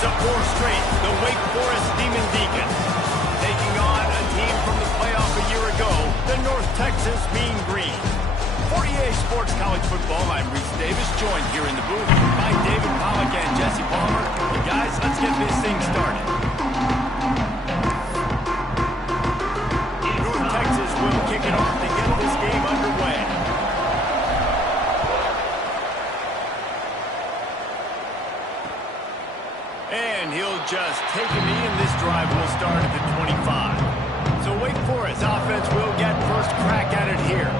picks up 4 straight. The Wake Forest Demon Deacons taking on a team from the playoff a year ago, the North Texas Mean Green. For EA Sports College Football, I'm Reese Davis, joined here in the booth by David Pollack and Jesse Palmer. And guys, let's get this thing started. North Texas will kick it off to get this game underway. And he'll just take a knee, and this drive will start at the 25. So Wake Forest offense will get first crack at it here.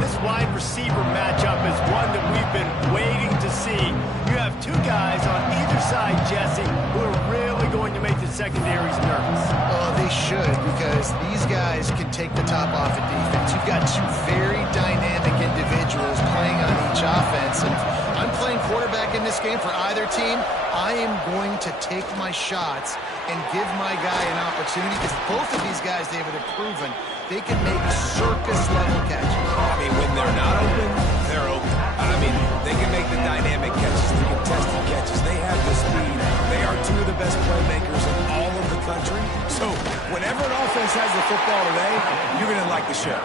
This wide receiver matchup is one that we've been waiting to see. You have 2 guys on either side, Jesse, who are really going to make the secondaries nervous. Oh, they should, because these guys can take the top off of defense. You've got 2 very dynamic individuals playing on each offense. And if I'm playing quarterback in this game for either team, I am going to take my shots and give my guy an opportunity, because both of these guys, David, have proven they can make circus-level catches. I mean, when they're not open, they're open. I mean, they can make the dynamic catches, the contested catches. They have the speed. They are 2 of the best playmakers in all of the country. So whenever an offense has the football today, you're going to like the show.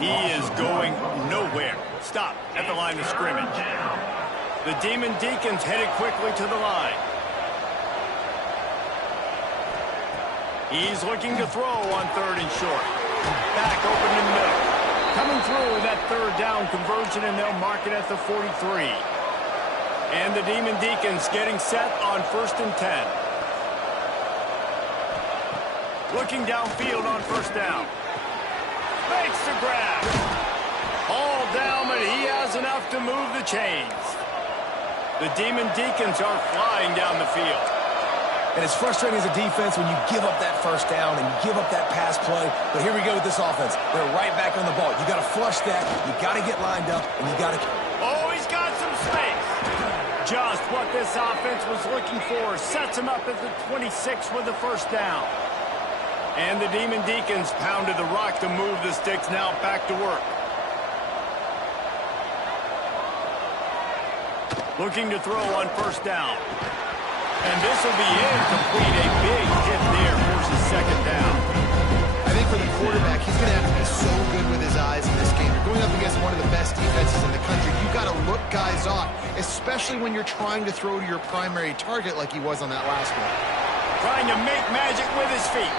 He is going nowhere. Stop at the line of scrimmage. The Demon Deacons headed quickly to the line. He's looking to throw on 3rd and short. Back open in the middle. Coming through with that 3rd down conversion, and they'll mark it at the 43. And the Demon Deacons getting set on 1st and 10. Looking downfield on 1st down. Makes the grab. All down, but he has enough to move the chains. The Demon Deacons are flying down the field. And it's frustrating as a defense when you give up that 1st down and you give up that pass play. But here we go with this offense. They're right back on the ball. You got to flush that. You got to get lined up, and you got to... Oh, he's got some space. Just what this offense was looking for. Sets him up at the 26 with the 1st down. And the Demon Deacons pounded the rock to move the sticks. Now back to work. Looking to throw on 1st down. And this will be incomplete. A big hit there, forces 2nd down. I think for the quarterback, he's going to have to be so good with his eyes in this game. You're going up against one of the best defenses in the country. You've got to look guys off, especially when you're trying to throw to your primary target like he was on that last one. Trying to make magic with his feet.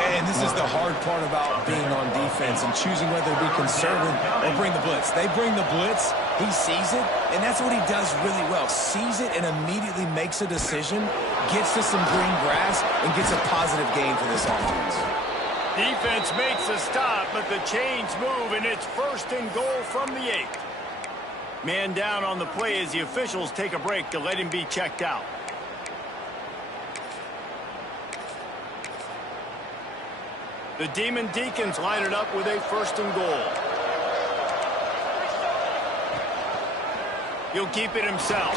And this is the hard part about being on defense and choosing whether to be conservative or bring the blitz. They bring the blitz, he sees it, and that's what he does really well. Sees it and immediately makes a decision, gets to some green grass, and gets a positive gain for this offense. Defense makes a stop, but the chains move, and it's 1st and goal from the 8. Man down on the play as the officials take a break to let him be checked out. The Demon Deacons line it up with a 1st and goal. He'll keep it himself.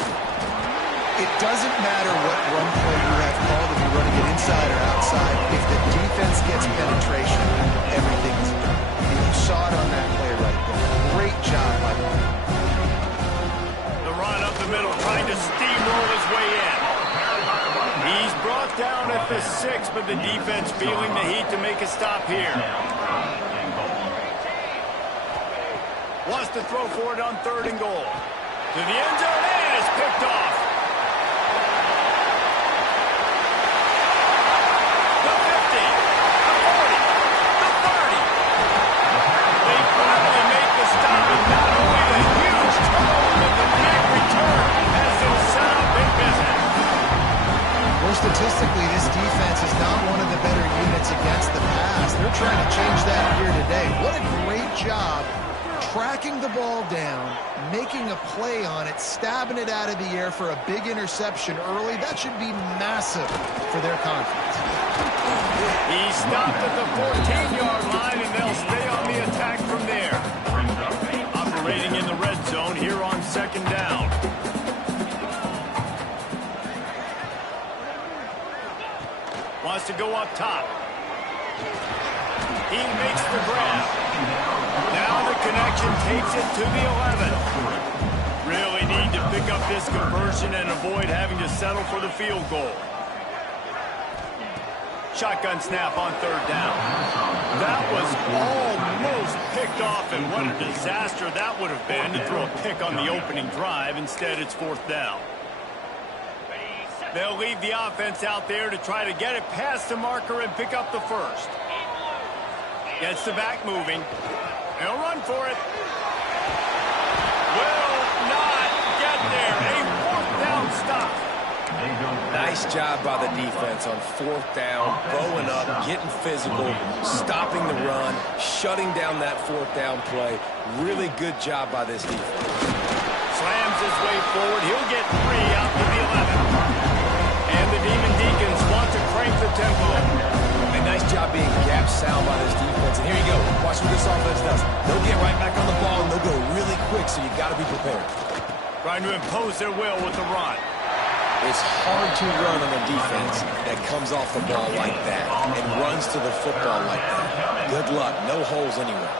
It doesn't matter what run play you have called, if you're running it inside or outside. If the defense gets penetration, everything is done. And you saw it on that play right there. Great job by them. The run up the middle, trying to steamroll his way in. He's brought down at the 6, but the defense feeling the heat to make a stop here. Wants to throw for it on 3rd and goal. To the end zone, and it's picked off. The 50, the 40, the 30. They finally make the stop, and not only the huge turnover, but the big return as they'll set up in business. Well, statistically, this defense is not one of the better units against the pass. They're trying to change that here today. What a great job tracking the ball down, making a play on it, stabbing it out of the air for a big interception early. That should be massive for their confidence. He stopped at the 14-yard line, and they'll stay on the attack from there. Operating in the red zone here on 2nd down. Wants to go up top. He makes the grab. Now the connection takes it to the 11. Really need to pick up this conversion and avoid having to settle for the field goal. Shotgun snap on third down. That was almost picked off, and what a disaster that would have been to throw a pick on the opening drive. Instead, it's fourth down. They'll leave the offense out there to try to get it past the marker and pick up the first. Gets the back moving. They'll run for it. Will not get there. A fourth down stop. Nice job by the defense on fourth down, bowing up, getting physical, stopping the run, shutting down that fourth down play. Really good job by this defense. Slams his way forward. He'll get 3 out to the 11. And the Demon Deacons want to crank the tempo. A nice job being gap sound by this defense. And here you go. Watch what this offense does. They'll get right back on the ball, and they'll go really quick, so you got to be prepared. Trying to impose their will with the run. It's hard to run on a defense that comes off the ball like that and runs to the football like that. Good luck. No holes anywhere.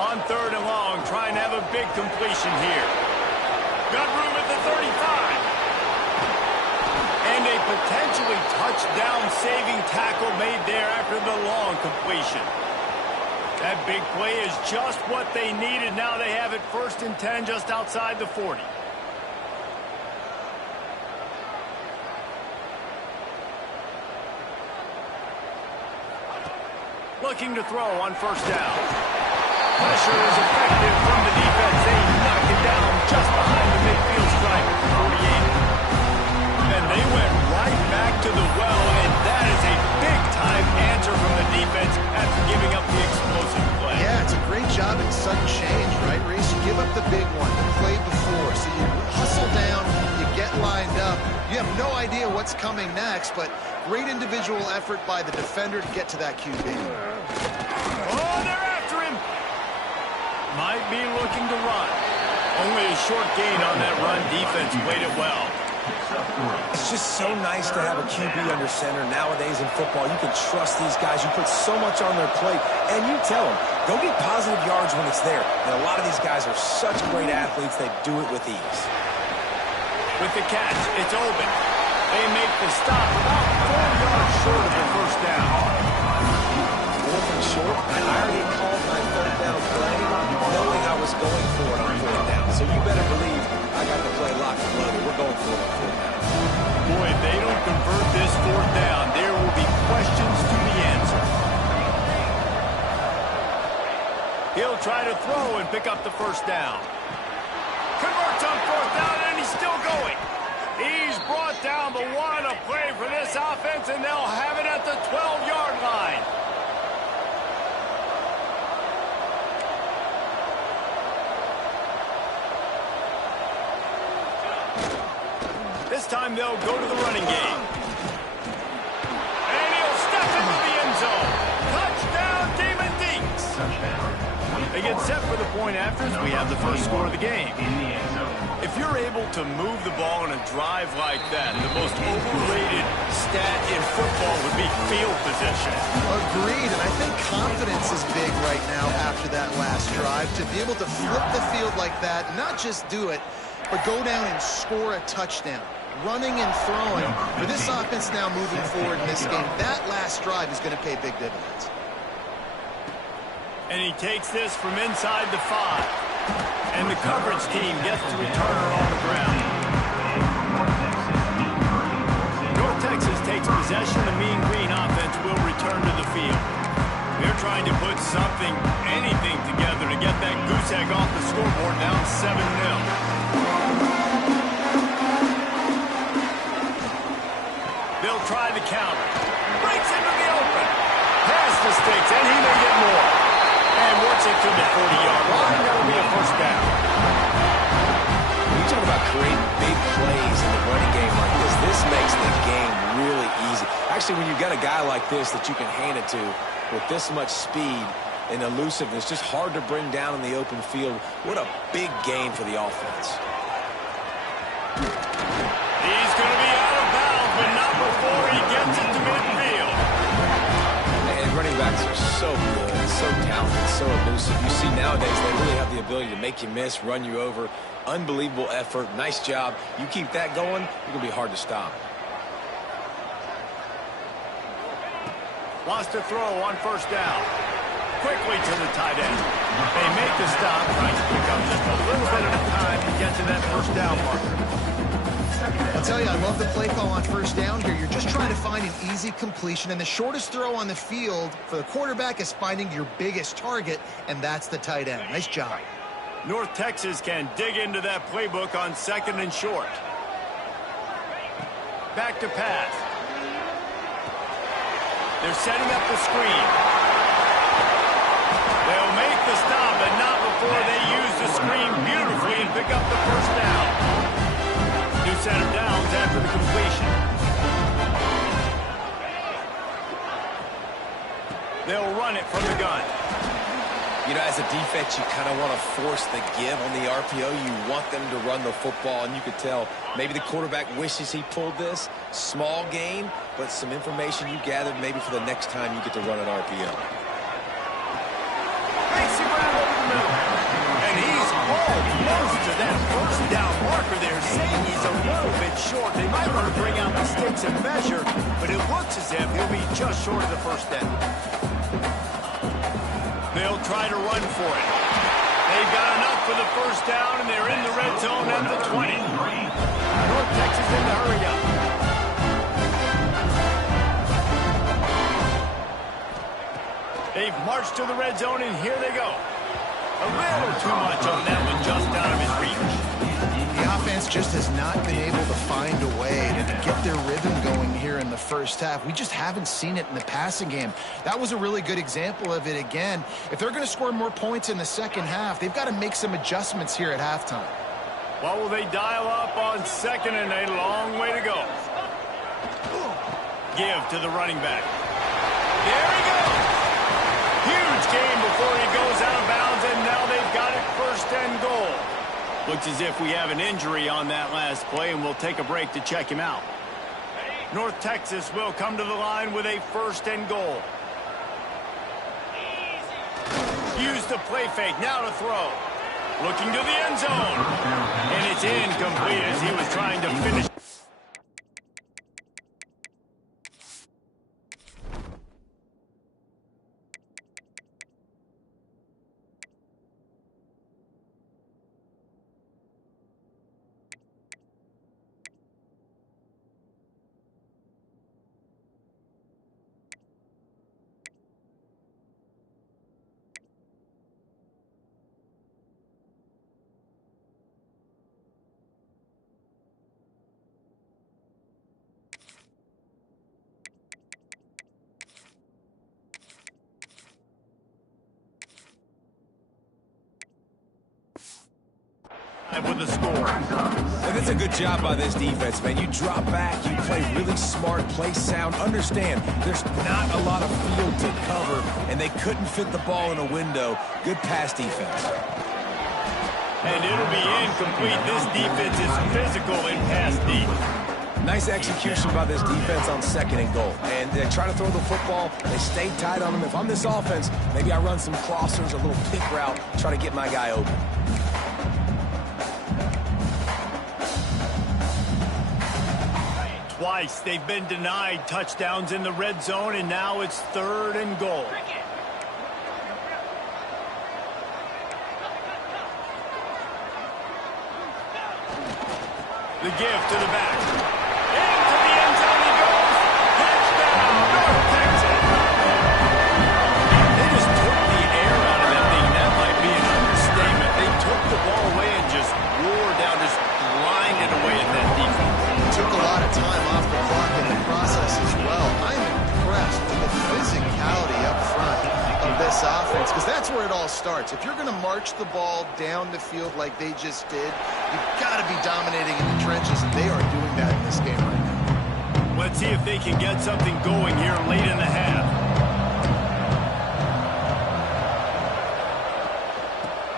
On third and long, trying to have a big completion here. Got room at the 35. And a potentially touchdown-saving tackle made there after the long completion. That big play is just what they needed. Now they have it 1st and 10 just outside the 40. Looking to throw on first down. Pressure is effective from the defense. They knock it down just behind the midfield stripe, 48. And they went right back to the well, and that is a big-time answer from the defense after giving up the explosive play. Yeah, it's a great job in sudden change, right, Reese? You give up the big one, the play before, so you hustle down, you get lined up. You have no idea what's coming next, but great individual effort by the defender to get to that QB. Oh, they're after him. Might be looking to run. Only a short gain on that run. Defense played it well. It's just so nice to have a QB under center nowadays in football. You can trust these guys. You put so much on their plate, and you tell them, go get positive yards when it's there. And a lot of these guys are such great athletes, they do it with ease. With the catch, it's open. They make the stop about 4 yards short of the first down. 4th and short? I already called my third down play knowing I was going for it on 4th down. So you better believe I got the play locked and loaded. We're going for it on 4th down. Boy, if they don't convert this 4th down, there will be questions to the answer. He'll try to throw and pick up the first down. Converts on 4th down, and he's still going. He's brought down, but what a play for this offense, and they'll have it at the 12-yard line. This time they'll go to the running game. And he'll step into the end zone. Touchdown, Demon Deacs. They get set for the point after as we have the first score of the game. If you're able to move the ball on a drive like that, the most overrated stat in football would be field position. Agreed, and I think confidence is big right now after that last drive. To be able to flip the field like that, not just do it, but go down and score a touchdown. Running and throwing. For this offense now moving forward in this game, that last drive is going to pay big dividends. And he takes this from inside the 5. And the coverage team gets to return her on the ground. North Texas takes possession. The Mean Green offense will return to the field. They're trying to put something, anything together to get that goose egg off the scoreboard, down 7-0. They'll try the counter. Breaks into the open. Pass the sticks, and he may get more. And works it to the 40-yard line. That'll be a first down. When you talk about creating big plays in the running game like this makes the game really easy. Actually, when you've got a guy like this that you can hand it to with this much speed and elusiveness, just hard to bring down in the open field. What a big gain for the offense. He's going to be out of bounds, but not before he gets it to midfield. And running backs are so good, so talented, so elusive. You see nowadays they really have the ability to make you miss, run you over. Unbelievable effort. Nice job. You keep that going, you're going to be hard to stop. Wants to throw on first down. Quickly to the tight end. They make the stop, trying to pick up just a little bit of time to get to that first down marker. I'll tell you, I love the play call on first down here. You're just trying to find an easy completion, and the shortest throw on the field for the quarterback is finding your biggest target, and that's the tight end. Nice job. North Texas can dig into that playbook on 2nd and short. Back to pass. They're setting up the screen. They'll make the stop, but not before they use the screen beautifully and pick up the first down. New set of downs after the completion. They'll run it from the gun. You know, as a defense, you kind of want to force the give on the RPO. You want them to run the football, and you could tell maybe the quarterback wishes he pulled this. Small gain, but some information you gathered maybe for the next time you get to run an RPO. Makes him right over the middle. And he's almost to that first down marker there, saying he's a little bit short. They might want to bring out the sticks and measure, but it looks as if he'll be just short of the first down. They'll try to run for it. They've got enough for the first down, and they're in the red zone at the 20. North Texas in the hurry up. They've marched to the red zone, and here they go. A little too much on that one, just out of his reach. The offense just has not been able to find a way to get their rhythm going here in the first half. We just haven't seen it in the passing game. That was a really good example of it again. If they're going to score more points in the second half, they've got to make some adjustments here at halftime. What will they dial up on 2nd and a long way to go? Give to the running back. There he goes. Huge game before he goes out of bounds, and now they've got it 1st and goal. Looks as if we have an injury on that last play, and we'll take a break to check him out. North Texas will come to the line with a 1st and goal. Use the play fake, now to throw. Looking to the end zone. And it's incomplete as he was trying to finish. With the score. And that's a good job by this defense, man. You drop back, you play really smart, play sound. Understand, there's not a lot of field to cover, and they couldn't fit the ball in a window. Good pass defense. And it'll be incomplete. This defense is physical in pass deep. Nice execution by this defense on 2nd and goal. And they try to throw the football. They stay tight on them. If I'm this offense, maybe I run some crossers, a little pick route, try to get my guy open. Twice they've been denied touchdowns in the red zone, and now it's 3rd and goal. The give to the back. Into the end zone he goes. Touchdown, North Texas. They just took the air out of that thing. That might be an understatement. They took the ball away and just wore down, just grinded away at that defense. Took a lot of time off the clock in the process as well. I'm impressed with the physicality up front of this offense, because that's where it all starts. If you're going to march the ball down the field like they just did, you've got to be dominating in the trenches, and they are doing that in this game right now. Let's see if they can get something going here late in the half.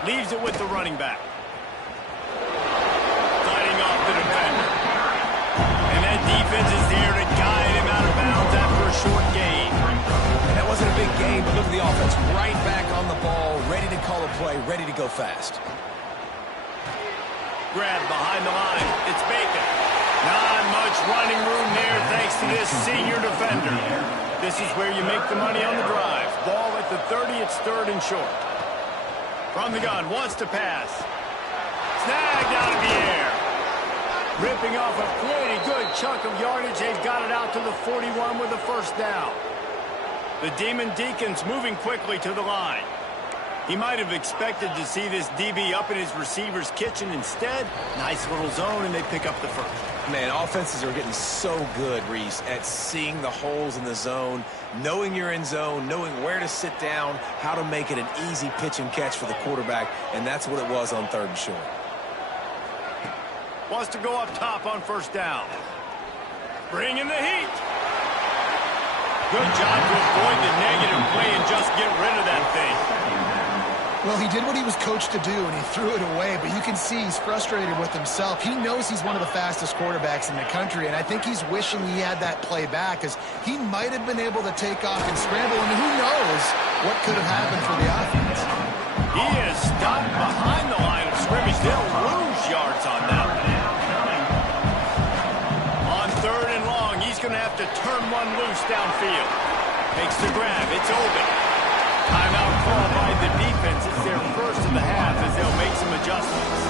Leaves it with the running back. Fighting off the defender. And that defense is there to guide him out of bounds after a short gain. And that wasn't a big gain, but look at the offense. Right back on the ball, ready to call a play, ready to go fast. Grab behind the line. It's Bacon. Not much running room there thanks to this senior defender. This is where you make the money on the drive. Ball at the 30. It's 3rd and short. From the gun. Wants to pass. Snagged out of the air. Ripping off a pretty good chunk of yardage. They've got it out to the 41 with a 1st down. The Demon Deacons moving quickly to the line. He might have expected to see this DB up in his receiver's kitchen. Instead, nice little zone, and they pick up the 1st. Man, offenses are getting so good, Reese, at seeing the holes in the zone, knowing you're in zone, knowing where to sit down, how to make it an easy pitch and catch for the quarterback, and that's what it was on 3rd and short. Wants to go up top on 1st down. Bringing the heat. Good job to avoid the negative play and just get rid of that thing. Well, he did what he was coached to do, and he threw it away, but you can see he's frustrated with himself. He knows he's one of the fastest quarterbacks in the country, and I think he's wishing he had that play back, because he might have been able to take off and scramble, and who knows what could have happened for the offense. He is stopped behind the line of scrimmage. They'll lose yards on that one. On 3rd and long, he's going to have to turn one loose downfield. Makes the grab. It's open. Timeout call by the defense. It's their 1st of the half as they'll make some adjustments.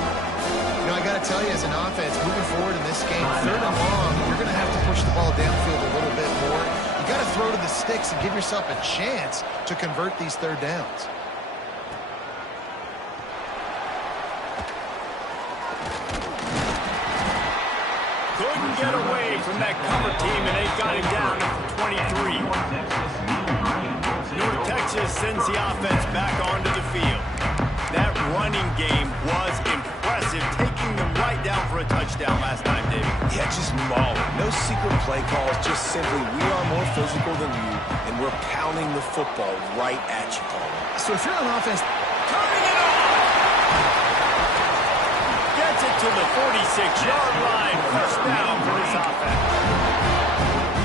You know, I got to tell you, as an offense, moving forward in this game, 3rd and long, you're going to have to push the ball downfield a little bit more. You got to throw to the sticks and give yourself a chance to convert these 3rd downs. Couldn't get away from that cover team, and they got him down at the 23. North Texas sends the offense back onto the field. That running game was impressive, taking them right down for a touchdown last time, David. Yeah, just mauling. No secret play calls, just simply we are more physical than you, and we're pounding the football right at you, Paul. So if you're on offense, turning it on! Gets it to the 46-yard line. 1st down for this offense.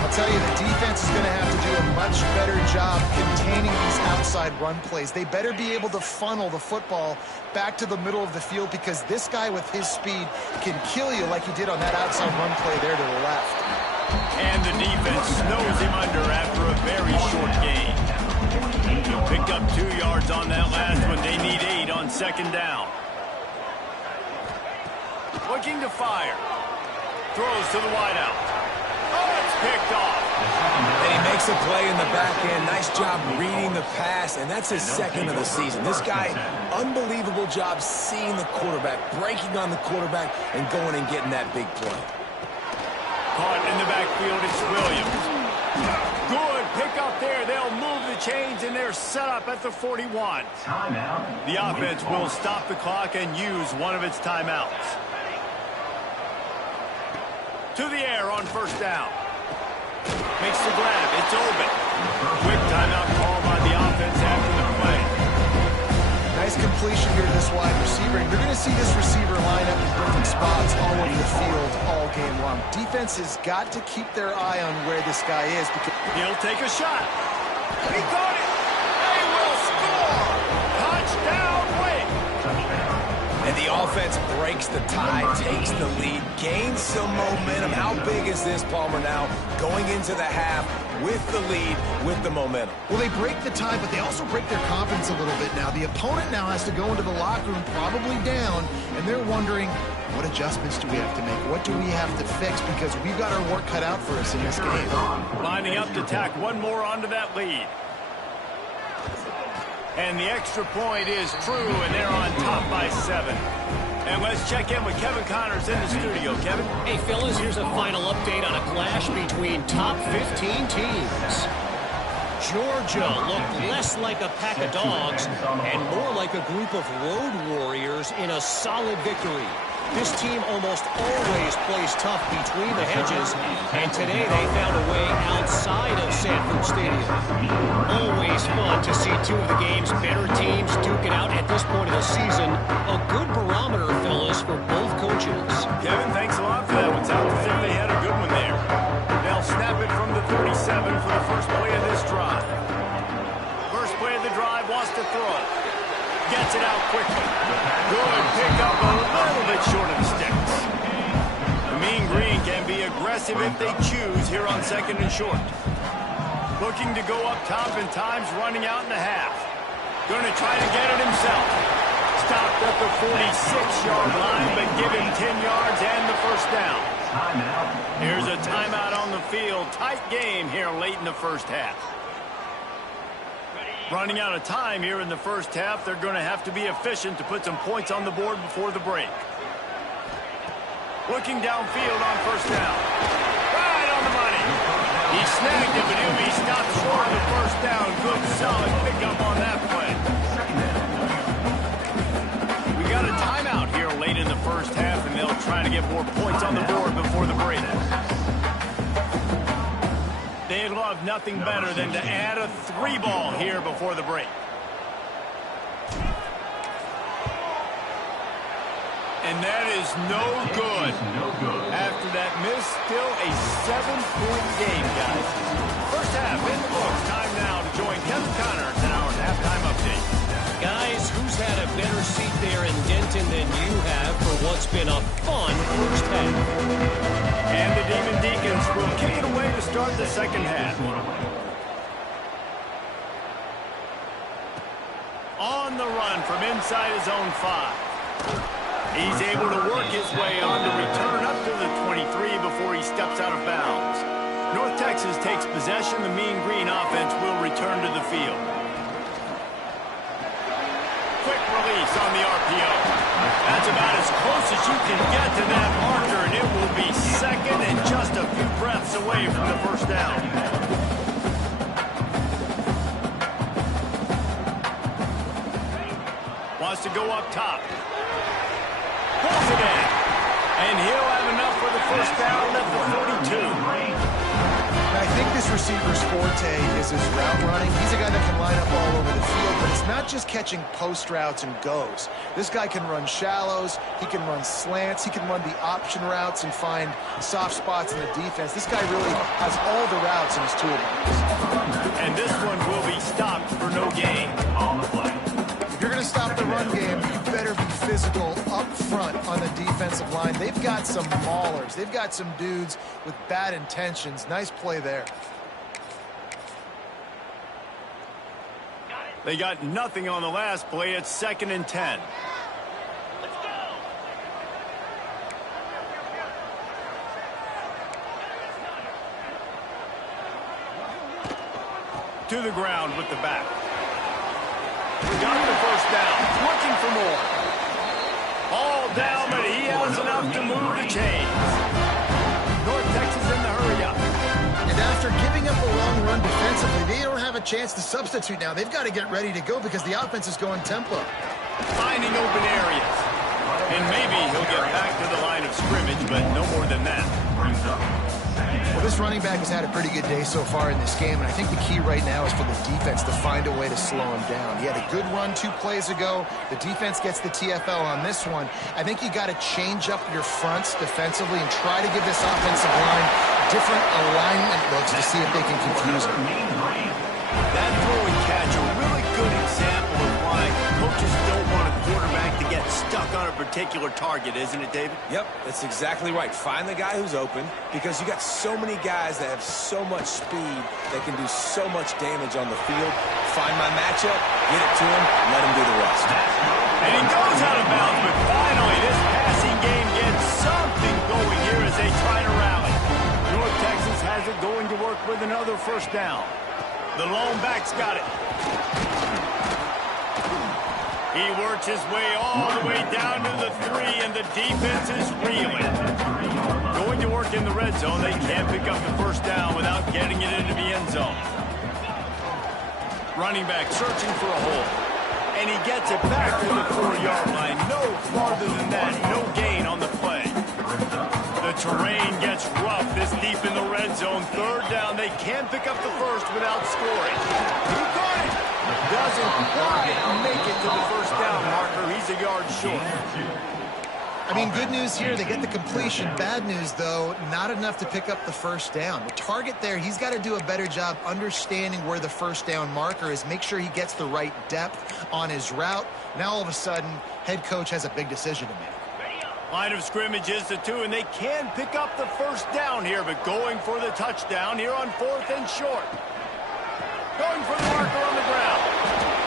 I'll tell you, the defense is going to have to do a much better job containing these outside run plays. They better be able to funnel the football back to the middle of the field, because this guy with his speed can kill you like he did on that outside run play there to the left. And the defense snows him under after a very short gain. Picked up 2 yards on that last one. They need 8 on 2nd down. Looking to fire. Throws to the wideout. Oh, it's picked off. And he makes a play in the back end. Nice job reading the pass, and that's his 2nd of the season. This guy, unbelievable job seeing the quarterback, breaking on the quarterback, and going and getting that big play. Caught in the backfield, it's Williams. Good pick up there. They'll move the chains, and they're set up at the 41. The offense will stop the clock and use one of its timeouts. To the air on 1st down. Makes the grab. It's open. Quick timeout call by the offense after the play. Nice completion here to this wide receiver. And you're going to see this receiver line up in different spots all over the field all game long. Defense has got to keep their eye on where this guy is, because he'll take a shot. He got it. They will score. Touchdown, Wake. And the offense breaks the tie, takes the lead, gains some momentum. How big is this, Palmer, now going into the half with the lead, with the momentum? Well, they break the tie, but they also break their confidence a little bit now. The opponent now has to go into the locker room probably down, and they're wondering, what adjustments do we have to make? What do we have to fix? Because we've got our work cut out for us in this game. Lining up to tack one more onto that lead. And the extra point is true, and they're on top by 7. And let's check in with Kevin Connors in the studio. Kevin? Hey, fellas, here's a final update on a clash between top 15 teams. Georgia looked less like a pack of dogs and more like a group of road warriors in a solid victory. This team almost always plays tough between the hedges, and today they found a way outside of Sanford Stadium. Always fun to see two of the game's better teams duke it out at this point of the season. A good barometer, fellas, for both coaches. Kevin, thanks a lot for that. It sounds as if they had a good one there. They'll snap it from the 37 for the first play of this drive. First play of the drive wants to throw. gets it out quickly. Good pickup, a little bit short of the sticks. The Mean Green can be aggressive if they choose here on 2nd and short. Looking to go up top, and time's running out in the half. Going to try to get it himself. Stopped at the 46-yard line, but give him 10 yards and the first down. Here's a timeout on the field. Tight game here late in the first half. Running out of time here in the first half. They're going to have to be efficient to put some points on the board before the break. Looking downfield on first down. Right on the money. He snagged it, but he'll be stopped short of the first down. Good, solid pickup on that play. We got a timeout here late in the first half, and they'll try to get more points on the board before the break. They'd love nothing better than to add a 3-ball here before the break. And that is no good. After that miss, still a 7-point game, guys. First half in the books. Time now to join Kevin Connors in our halftime update. Guys, who's had a better seat there in Denton than you have for what's been a fun first half? And the Demon Deacons will kick it away to start the second half. On the run from inside his own 5. He's able to work his way on to return up to the 23 before he steps out of bounds. North Texas takes possession. The Mean Green offense will return to the field. Quick release on the RPO. That's about as close as you can get to that marker, and it will be second and just a few breaths away from the first down. Wants to go up top. Pulls it in. And he'll have enough for the first down at the 42. I think this receiver's forte is his route running. He's a guy that can line up all over the field, but it's not just catching post routes and goes. This guy can run shallows, he can run slants, he can run the option routes and find soft spots in the defense. This guy really has all the routes in his toolbox. And this one will be stopped for no gain on the play. If you're going to stop the run game, you better be physical up front on the defensive line. They've got some maulers. They've got some dudes with bad intentions. Nice play there. They got nothing on the last play. It's 2nd and 10. Let's go. To the ground with the back. Got the first down. Looking for more. All down, but he has enough to move the chains. North Texas in the hurry up. And after giving up a long run defensively, they don't have a chance to substitute now. They've got to get ready to go because the offense is going tempo. Finding open areas. And maybe he'll get back to the line of scrimmage, but no more than that. Well, this running back has had a pretty good day so far in this game, and I think the key right now is for the defense to find a way to slow him down. He had a good run 2 plays ago. The defense gets the TFL on this one. I think you got to change up your fronts defensively and try to give this offensive line different alignment looks to see if they can confuse him. That throw and catch, a really good example of why coaches don't want a quarterback to get stuck on a particular target, isn't it, David? Yep, that's exactly right. Find the guy who's open because you got so many guys that have so much speed that can do so much damage on the field. Find my matchup, get it to him, let him do the rest. And he goes out of bounds, but finally this passing game gets something going here as they try to rally. North Texas has it going to work with another first down. The lone back's got it. He works his way all the way down to the 3, and the defense is reeling. Going to work in the red zone. They can't pick up the first down without getting it into the end zone. Running back searching for a hole. And he gets it back to the 4-yard line. No farther than that. No gain on the play. The terrain gets rough this deep in the red zone. 3rd down. They can pick up the first without scoring. He got it. Doesn't quite make it to the first down marker. He's a yard short. I mean, good news here, they get the completion. Bad news, though, not enough to pick up the first down. The target there, he's got to do a better job understanding where the first down marker is, make sure he gets the right depth on his route. Now, all of a sudden, head coach has a big decision to make. Line of scrimmage is the 2, and they can pick up the first down here, but going for the touchdown here on 4th and short. Going for the marker on the ground.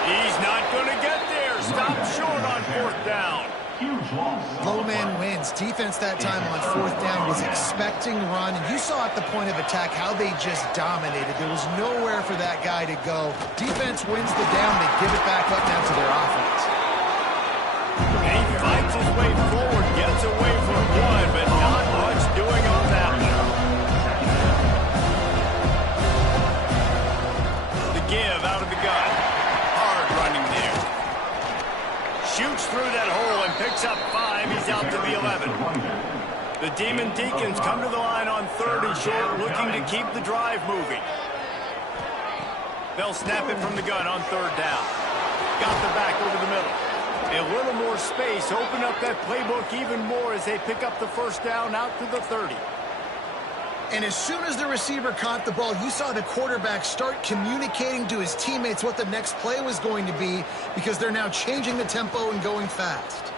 He's not going to get there. Stop short on 4th down. Low man wins. Defense that time on 4th down was expecting run, and you saw at the point of attack how they just dominated. There was nowhere for that guy to go. Defense wins the down. They give it back up now to their offense. And he fights his way forward, gets away from one, but not much doing on that one. The give out of the gun. Hard running there. Shoots through that hole and picks up 5. He's out to the 11. The Demon Deacons come to the line on 3rd and short, looking to keep the drive moving. They'll snap it from the gun on 3rd down. Got the back over the middle. A little more space, open up that playbook even more as they pick up the first down out to the 30. And as soon as the receiver caught the ball, you saw the quarterback start communicating to his teammates what the next play was going to be, because they're now changing the tempo and going fast.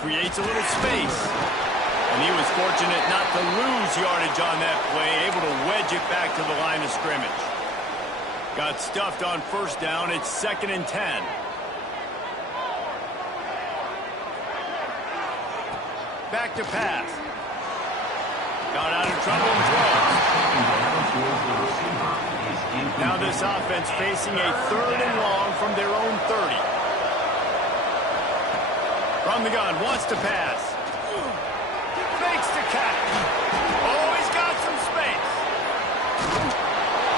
Creates a little space. And he was fortunate not to lose yardage on that play, able to wedge it back to the line of scrimmage. Got stuffed on first down. It's 2nd and 10. Back to pass. Got out of trouble and throws. Now this offense facing a 3rd and long from their own 30. From the gun, wants to pass. Fakes the catch. Oh, he's got some space.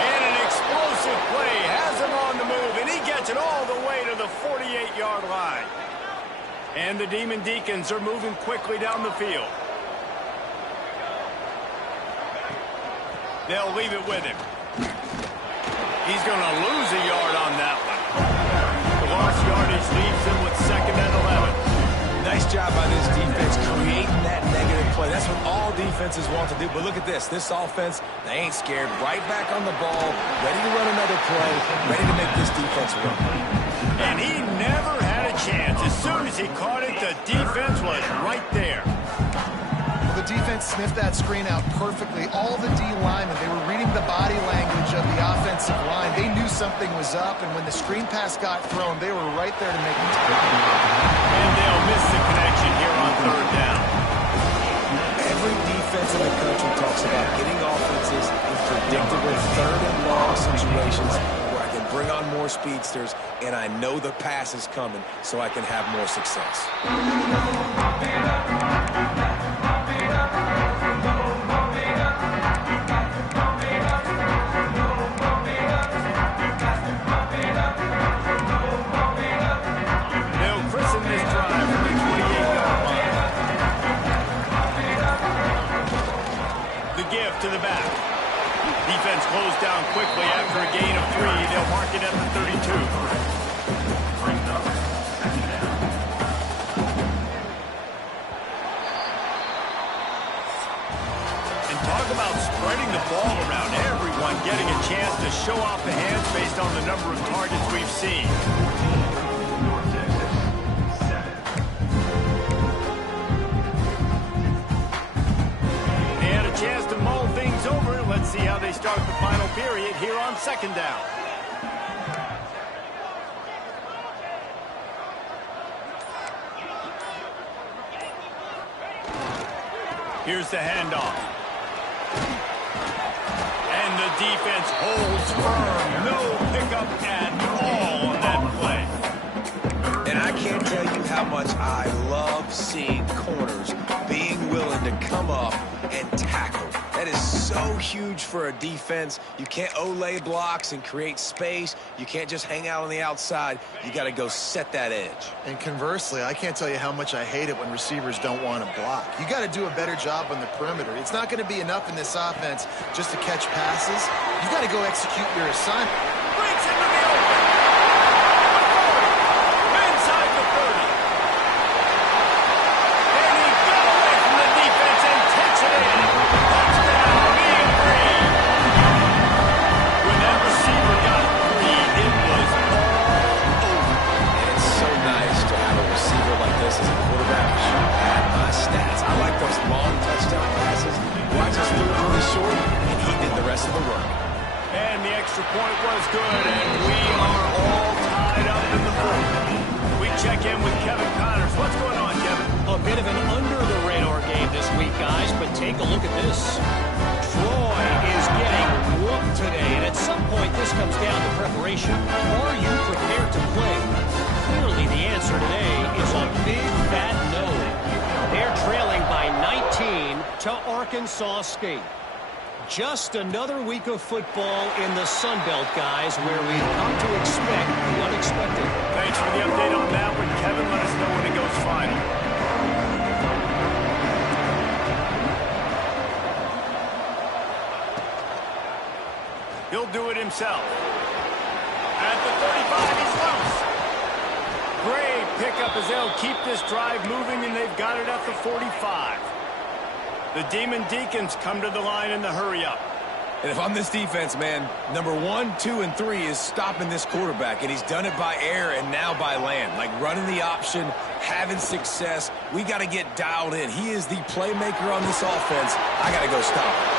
And an explosive play has him on the move, and he gets it all the way to the 48-yard line. And the Demon Deacons are moving quickly down the field. They'll leave it with him. He's going to lose a yard on that one. The lost yardage leaves him with 2nd and 11. Nice job by this defense creating that negative play. That's what all defenses want to do. But look at this. This offense, they ain't scared. Right back on the ball, ready to run another play, ready to make this defense win. And he never had a chance. As soon as he caught it, the defense was right there. Well, the defense sniffed that screen out perfectly. All the D linemen, they were reading the body language of the offensive line. They knew something was up, and when the screen pass got thrown, they were right there to make the tackle. And they'll miss the connection here on 3rd down. Every defense in the country talks about getting offenses in predictable 3rd and long situations where I can bring on more speedsters, and I know the pass is coming, so I can have more success. They'll christen this drive from the 28-yard line. The give to the back. Defense closed down quickly after a gain of 3. They'll mark it at the 32. Talk about spreading the ball around. Everyone getting a chance to show off the hands based on the number of targets we've seen. They had a chance to mull things over. Let's see how they start the final period here on 2nd down. Here's the handoff. And the defense holds firm. No pickup at all on that play. And I can't tell you how much I love seeing corners being willing to come up and tackle. That is so huge for a defense. You can't olay blocks and create space. You can't just hang out on the outside. You got to go set that edge. And conversely, I can't tell you how much I hate it when receivers don't want to block. You got to do a better job on the perimeter. It's not going to be enough in this offense just to catch passes. You got to go execute your assignment. Breaks into the open. Inside the 30. And he got extra point was good, and we are all tied up in the fourth. We check in with Kevin Connors. What's going on, Kevin? A bit of an under-the-radar game this week, guys, but take a look at this. Troy is getting whooped today, and at some point this comes down to preparation. Are you prepared to play? Clearly the answer today is a big fat no. They're trailing by 19 to Arkansas State. Just another week of football in the Sun Belt, guys, where we've come to expect the unexpected. Thanks for the update on that one, Kevin. Let us know when it goes final. He'll do it himself. At the 35, he's loose. Great pickup as they'll keep this drive moving, and they've got it at the 45. The Demon Deacons come to the line in the hurry-up. And if I'm this defense, man, number 1, 2, and 3 is stopping this quarterback, and he's done it by air and now by land. Like running the option, having success. We got to get dialed in. He is the playmaker on this offense. I got to go stop him.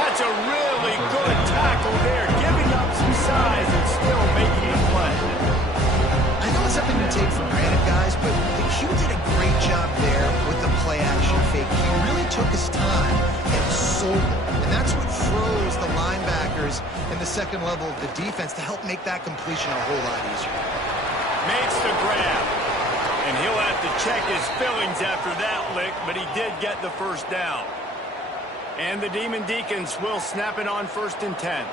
That's a really good tackle there, giving up some size and still making the play. I know it's something to take for granted, guys, but the Q did a great job there with the play-action fake. He really took his time and sold it. And that's what froze the linebackers in the second level of the defense to help make that completion a whole lot easier. Makes the grab. And he'll have to check his fillings after that lick, but he did get the first down. And the Demon Deacons will snap it on 1st and 10.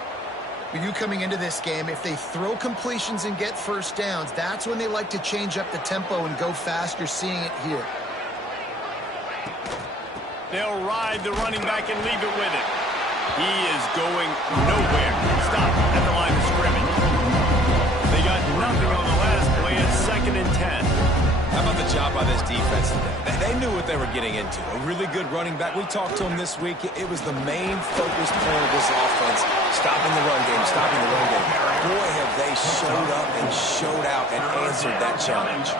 With you coming into this game, if they throw completions and get first downs, that's when they like to change up the tempo and go fast. You're seeing it here. They'll ride the running back and leave it with it. He is going nowhere. Stop at the line of scrimmage. They got nothing on the last play. It's 2nd and 10. How about the job by this defense today? They knew what they were getting into. A really good running back. We talked to him this week. It was the main focus point of this offense. Stopping the run game, stopping the run game. Boy, have they showed up and showed out and answered that challenge.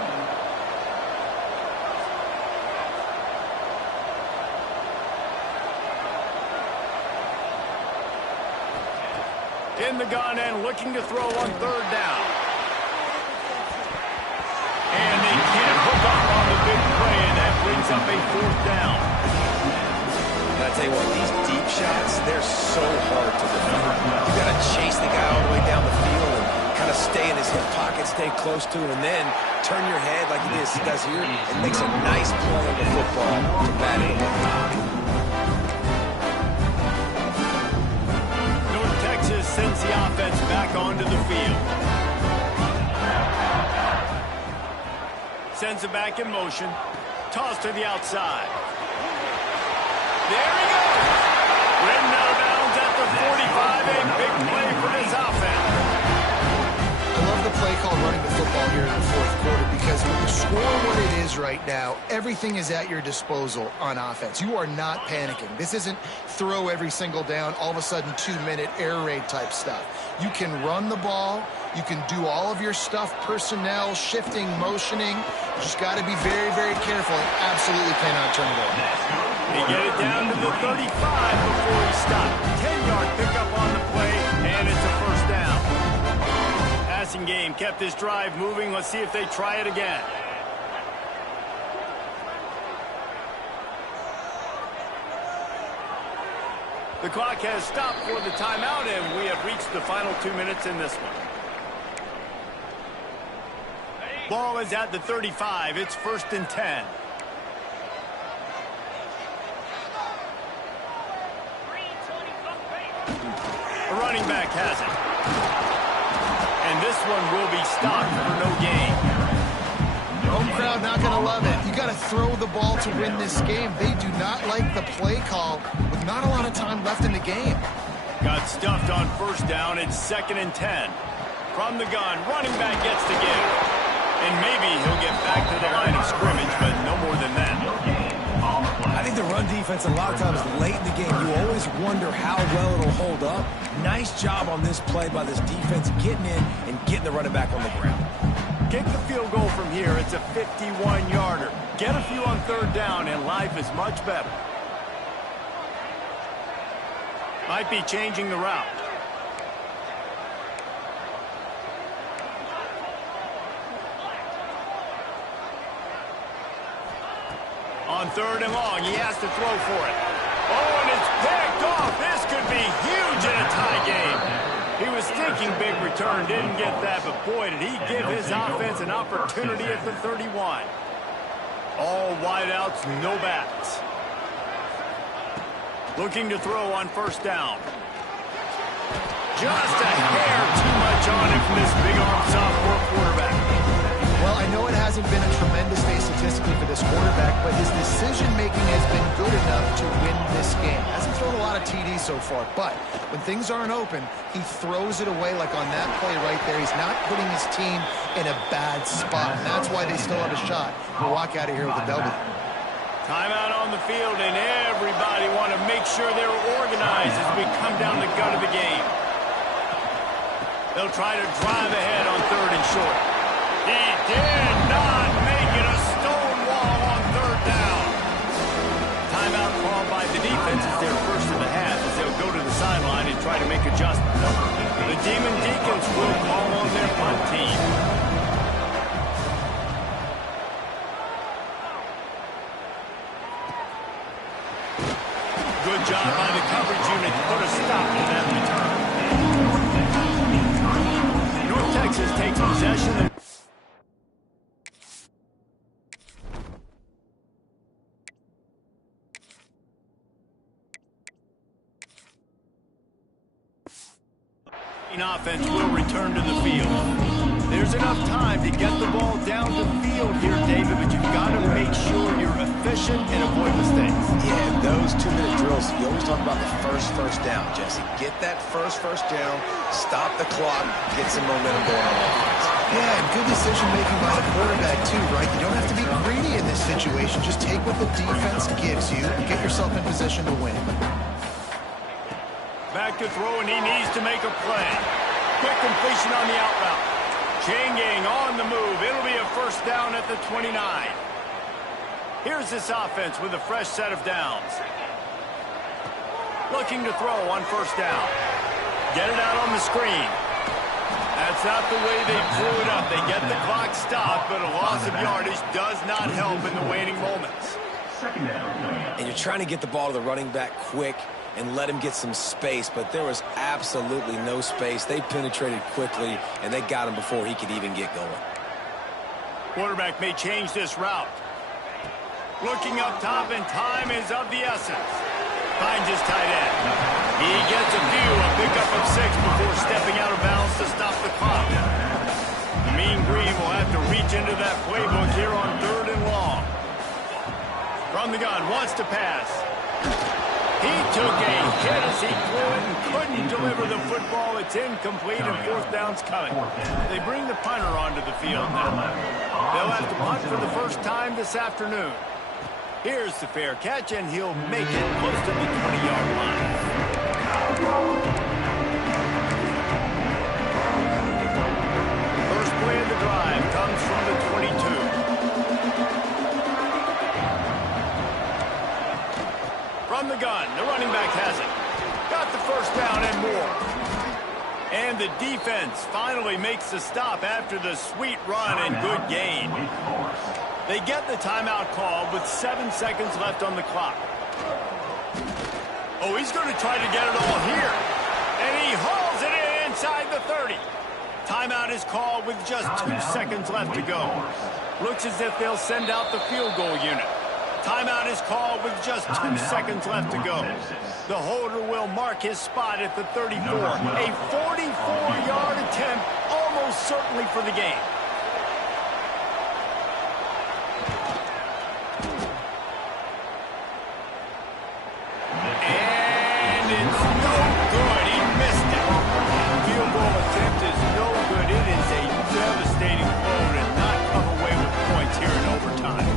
In the gun and looking to throw on 3rd down. And they can't hook up on the big play, and that brings up a 4th down. And I tell you what, these deep shots, they're so hard to defend. You got to chase the guy all the way down the field and kind of stay in his hip pocket, stay close to him, and then turn your head like he does here and makes a nice play on the football to bat it away. North Texas sends the offense back onto the field. Sends it back in motion. Toss to the outside. There he goes. Ridden out of bounds at the 45. A big play for this offense. I love the play call running the football here in the 4th quarter because with the score what it is right now, everything is at your disposal on offense. You are not panicking. This isn't throw every single down, all of a sudden 2-minute air raid type stuff. You can run the ball. You can do all of your stuff, personnel, shifting, motioning. You just got to be very, very careful and absolutely cannot turn it over. They get it down to the 35 before he stopped. 10-yard pickup on the play, and it's a 1st down. Passing game kept this drive moving. Let's see if they try it again. The clock has stopped for the timeout, and we have reached the final 2 minutes in this one. Ball is at the 35. It's 1st and 10. The running back has it. And this one will be stopped for no gain. Home crowd not going to love it. You got to throw the ball to win this game. They do not like the play call with not a lot of time left in the game. Got stuffed on 1st down. It's 2nd and 10. From the gun, running back gets the give. And maybe he'll get back to the line of scrimmage, but no more than that. I think the run defense, a lot of times late in the game, you always wonder how well it'll hold up. Nice job on this play by this defense, getting in and getting the running back on the ground. Kick the field goal from here. It's a 51-yarder. Get a few on 3rd down, and life is much better. Might be changing the route. On 3rd and long, he has to throw for it. Oh, and it's picked off. This could be huge in a tie game. He was thinking big return, didn't get that, but boy, did he give his offense an opportunity at the 31. All wideouts, no backs. Looking to throw on 1st down. Just a hair too much on him from this big arm sophomore quarterback. Well, I know it hasn't been a tremendous day statistically for this quarterback, but his decision-making has been good enough to win this game. Hasn't thrown a lot of TDs so far, but when things aren't open, he throws it away like on that play right there. He's not putting his team in a bad spot, and that's why they still have a shot to walk out of here with a W. Timeout on the field, and everybody want to make sure they're organized as we come down the gut of the game. They'll try to drive ahead on 3rd and short. He did not make it a stone wall on 3rd down. Timeout called by the defense is their first of the half as they'll go to the sideline and try to make adjustments. The Demon Deacons will call on their punt team. Good job by the coverage unit to put a stop to that return. North Texas takes possession. Offense will return to the field. There's enough time to get the ball down the field here, David, but you've got to make sure you're efficient and avoid mistakes. Yeah, those 2-minute drills, you always talk about the first down, Jesse. Get that first down, stop the clock, get some momentum going on offense. Yeah, and good decision-making by the quarterback, too, right? You don't have to be greedy in this situation. Just take what the defense gives you and get yourself in position to win. Back to throw, and he needs to make a play. Quick completion on the out route. Chain gang on the move. It'll be a 1st down at the 29. Here's this offense with a fresh set of downs. Looking to throw on 1st down. Get it out on the screen. That's not the way they drew it up. They get the clock stopped, but a loss of yardage does not help in the waning moments. And you're trying to get the ball to the running back quick and let him get some space, but there was absolutely no space. They penetrated quickly, and they got him before he could even get going. Quarterback may change this route. Looking up top, and time is of the essence. Finds his tight end. He gets a pickup of 6 before stepping out of bounds to stop the clock. The Mean Green will have to reach into that playbook here on 3rd and long. From the gun, wants to pass. He took a hit as he threw it and couldn't deliver the football. It's incomplete, and 4th down's coming. They bring the punter onto the field now. They'll have to punt for the first time this afternoon. Here's the fair catch, and he'll make it close to the 20-yard line. First play of the drive comes from the 22. From the gun, the running back has it. Got the 1st down and more. And the defense finally makes the stop after the sweet run and good gain. They get the timeout called with 7 seconds left on the clock. Oh, he's going to try to get it all here. And he hauls it in inside the 30. Timeout is called with just 2 seconds left to go. Looks as if they'll send out the field goal unit. Timeout is called with just 2 seconds left to go. The holder will mark his spot at the 34. A 44-yard attempt, almost certainly for the game. And it's no good. He missed it. Field goal attempt is no good. It is a devastating blow to not come away with points here in overtime.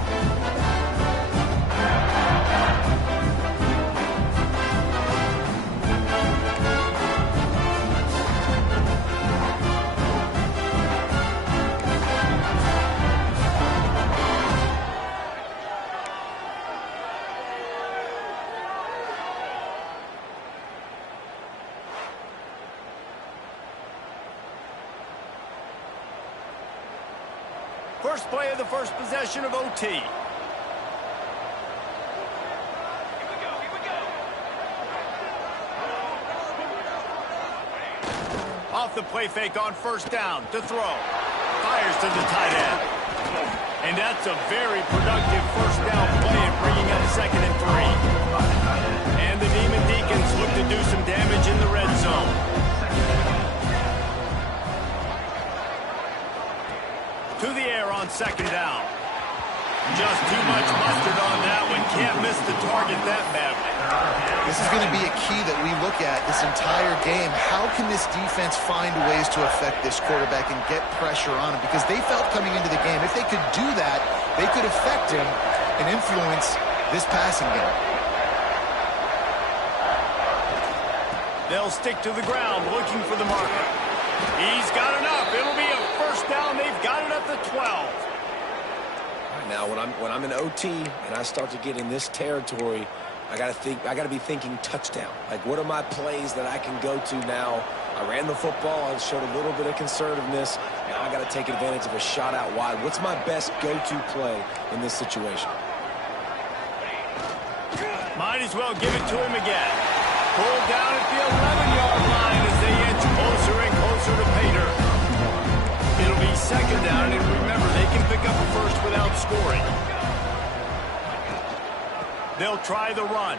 First play of the first possession of OT. Off the play fake on first down to throw. Fires to the tight end. And that's a very productive first down play and bringing up 2nd and 3. And the Demon Deacons look to do some damage in the red zone. To the air on 2nd down. Just too much mustard on that one. Can't miss the target that badly. This is going to be a key that we look at this entire game. How can this defense find ways to affect this quarterback and get pressure on him? Because they felt coming into the game, if they could do that, they could affect him and influence this passing game. They'll stick to the ground looking for the marker. He's got enough. It'll be a first down. They've got it at the 12. Now, when I'm in OT and I start to get in this territory, I gotta be thinking touchdown. Like, what are my plays that I can go to now? I ran the football. I showed a little bit of conservativeness. Now I got to take advantage of a shot out wide. What's my best go-to play in this situation? Might as well give it to him again. Pulled down at the 11-yard line as they inch closer and closer to Pater. It'll be 2nd down, and remember, they can pick up a first without scoring. They'll try the run.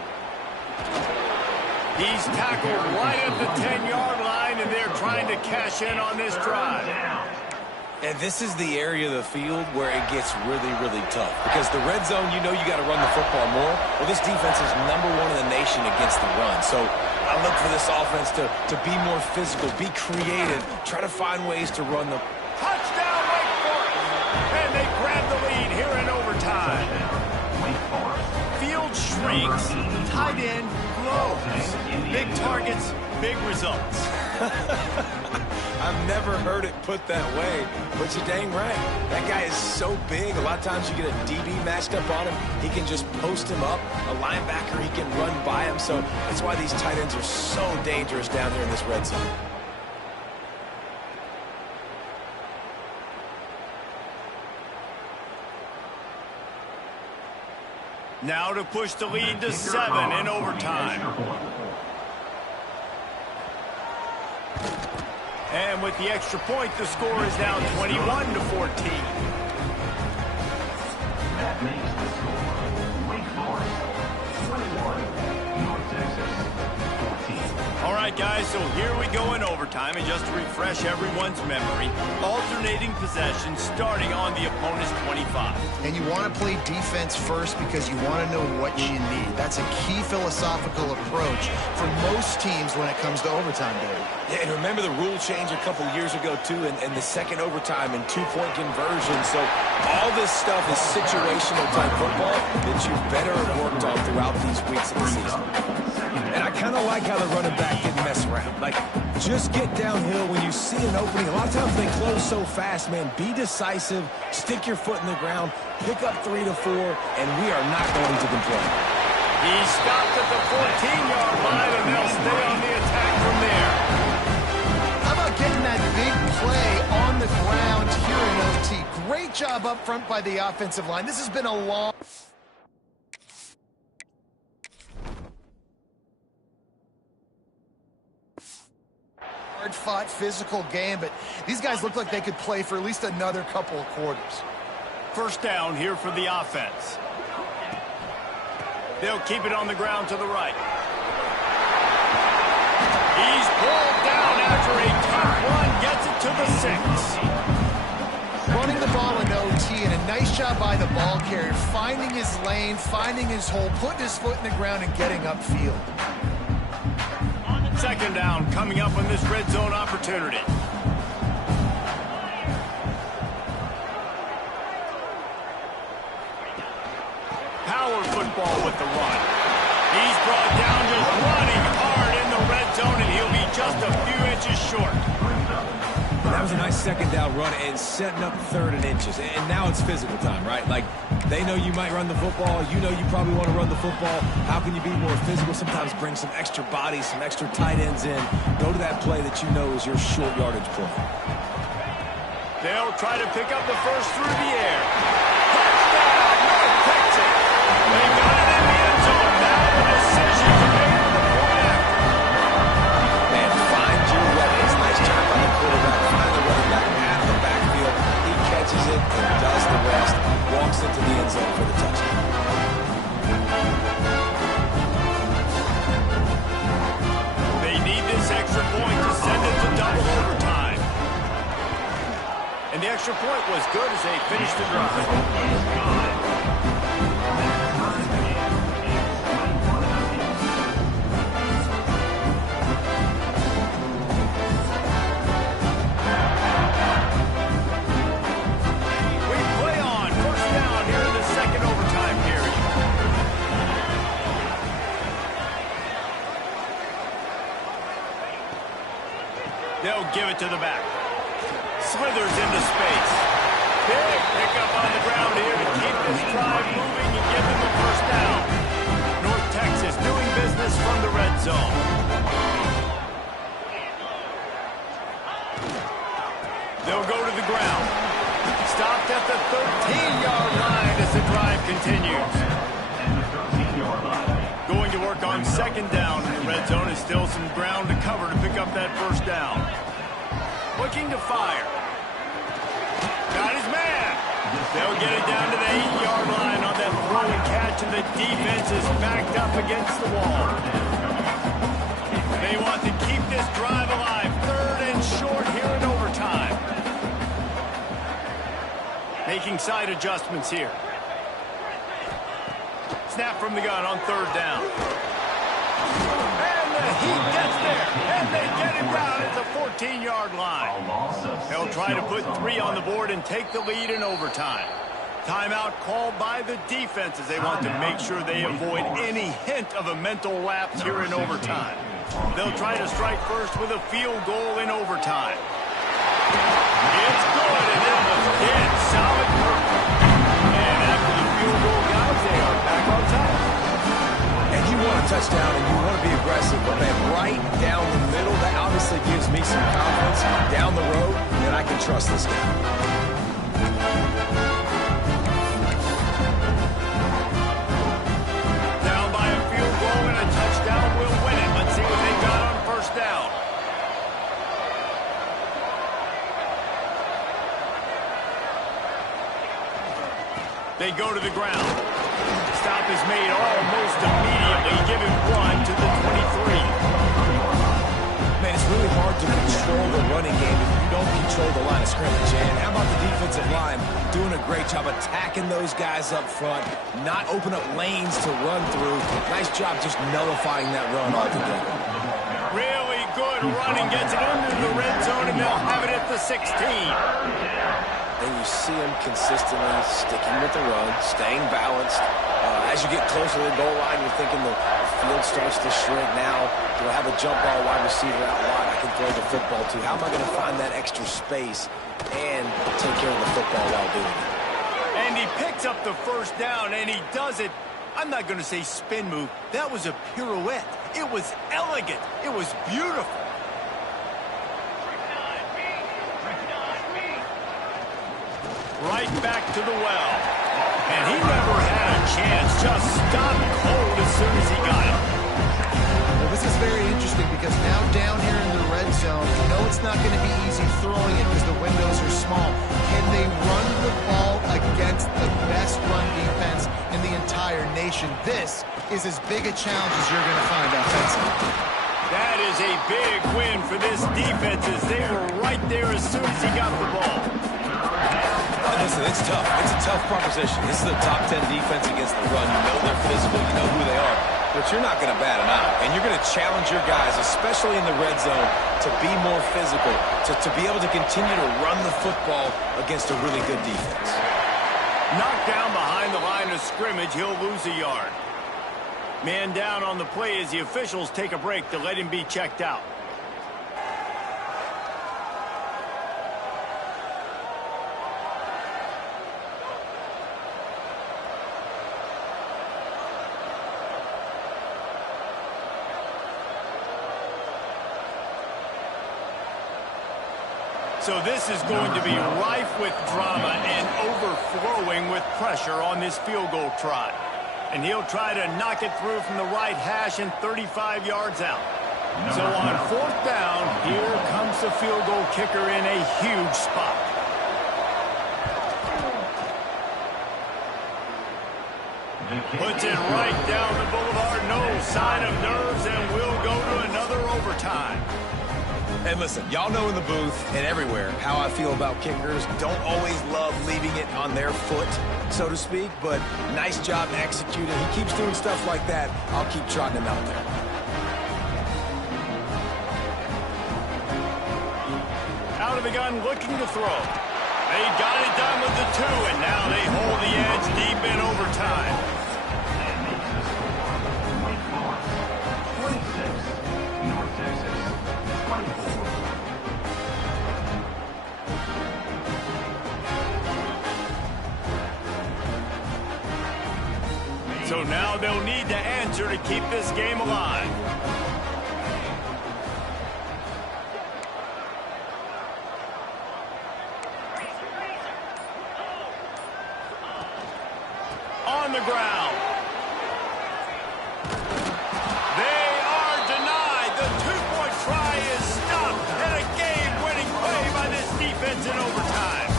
He's tackled right at the 10-yard line, and they're trying to cash in on this drive. And this is the area of the field where it gets really, really tough. Because the red zone, you know you got to run the football more. Well, this defense is #1 in the nation against the run. So I look for this offense to be more physical, be creative, try to find ways to run the... Touchdown, Wake Forest! And they grab the lead here in overtime. Field shrinks, tight end glows. Big targets, big results. I've never heard it put that way, but you're dang right. That guy is so big. A lot of times you get a DB matched up on him. He can just post him up. A linebacker, he can run by him. So that's why these tight ends are so dangerous down here in this red zone. Now to push the lead to 7 in overtime. And with the extra point, the score is now 21-14. That makes the score Wake Forest 21, North Texas 14. All right, guys, so here we go in overtime. And just to refresh everyone's memory, alternating possession starting on the opponent's 25. And you want to play defense first because you want to know what you need. That's a key philosophical approach for most teams when it comes to overtime, David. Yeah, and remember the rule change a couple years ago, too, and the second overtime and two-point conversion. So all this stuff is situational type football that you better have worked on throughout these weeks of the season. And I kind of like how the running back didn't mess around. Like, just get downhill when you see an opening. A lot of times they close so fast, man. Be decisive, stick your foot in the ground, pick up 3 to 4, and we are not going to complain. He stopped at the 14-yard line, and they'll stay on the attack from there. How about getting that big play on the ground here in OT? Great job up front by the offensive line. This has been a long... hard-fought physical game, but these guys look like they could play for at least another couple of quarters. First down here for the offense. They'll keep it on the ground to the right. He's pulled down after a tough run, gets it to the 6. Running the ball in OT, and a nice job by the ball carrier, finding his lane, finding his hole, putting his foot in the ground and getting upfield. Second down coming up on this red zone opportunity. Power football with the run. He's brought down just running hard in the red zone, and he'll be just a few inches short. That was a nice second down run and setting up 3rd and inches. And now it's physical time, right? Like, they know you might run the football. You know you probably want to run the football. How can you be more physical? Sometimes bring some extra bodies, some extra tight ends in. Go to that play that you know is your short yardage play. They'll try to pick up the first through the air. Touchdown, North Texas. They got it in the end zone. Now the decision to make the point after. Man, find your weapons. Nice job by extra point was good as they finished the drive. They'll give it to the back. Slithers into space. Big pickup on the ground here to keep this drive moving and give them the first down. North Texas doing business from the red zone. They'll go to the ground. Stopped at the 13-yard line as the drive continues. Going to work on second down in the red zone. Is still some ground to cover to pick up that first down. Looking to fire. Got his man. They'll get it down to the 8-yard line on that throw and catch, and the defense is backed up against the wall. They want to keep this drive alive. Third and short here in overtime. Making side adjustments here. Snap from the gun on third down. And the heat gets there. And they get him down at the 14-yard line. They'll try to put 3 on the board and take the lead in overtime. Timeout called by the defense as they want to make sure they avoid any hint of a mental lapse here in overtime. They'll try to strike first with a field goal in overtime. It's good, and it was dead solid perfect. And after the field goal, guys, they are back on top. And you want a touchdown and you want to be aggressive, but man, right down the middle, that obviously gives me some confidence down the road that I can trust this guy. Down by a field goal and a touchdown will win it. Let's see what they got on first down. They go to the ground. Stop is made almost immediately. Give him 1 to the 23. Man, it's really hard to control the running game if you don't control the line of scrimmage. And how about the defensive line doing a great job attacking those guys up front, not open up lanes to run through. Nice job just nullifying that run altogether. Really good running. Gets it into the red zone, and they'll have it at the 16. And you see him consistently sticking with the run, staying balanced. As you get closer to the goal line, you're thinking the field starts to shrink now. Do I have a jump ball wide receiver out wide I can throw the football to? How am I going to find that extra space and take care of the football while doing it? And he picks up the first down, and he does it. I'm not going to say spin move. That was a pirouette. It was elegant. It was beautiful. Right back to the well. And he never had a chance. Just stopped cold as soon as he got it. Well, this is very interesting because now down here in the red zone, you know it's not going to be easy throwing it because the windows are small. Can they run the ball against the best run defense in the entire nation? This is as big a challenge as you're going to find offensively. That is a big win for this defense as they were right there as soon as he got the ball. Listen, it's tough. It's a tough proposition. This is a top 10 defense against the run. You know they're physical. You know who they are. But you're not going to bat an eye. And you're going to challenge your guys, especially in the red zone, to be more physical, to be able to continue to run the football against a really good defense. Knocked down behind the line of scrimmage, he'll lose a yard. Man down on the play as the officials take a break to let him be checked out. So this is going to be rife with drama and overflowing with pressure on this field goal try. And he'll try to knock it through from the right hash and 35 yards out. So on fourth down, here comes the field goal kicker in a huge spot. Puts it right down the boulevard, no sign of nerves, and we'll go to another overtime. And listen, y'all know in the booth and everywhere how I feel about kickers. Don't always love leaving it on their foot, so to speak, but nice job executing. He keeps doing stuff like that. I'll keep trotting him out there. Out of the gun, looking to throw. They got it done with the 2, and now they hold the edge deep in overtime. And makes the score Wake Forest 26, North Texas 24. So now they'll need to answer to keep this game alive. On the ground. They are denied. The two-point try is stopped, and a game-winning play by this defense in overtime.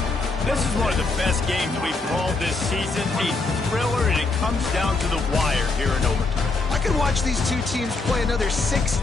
This is one of the best games we've called this season. A thriller, and it comes down to the wire here in overtime. I could watch these two teams play another 6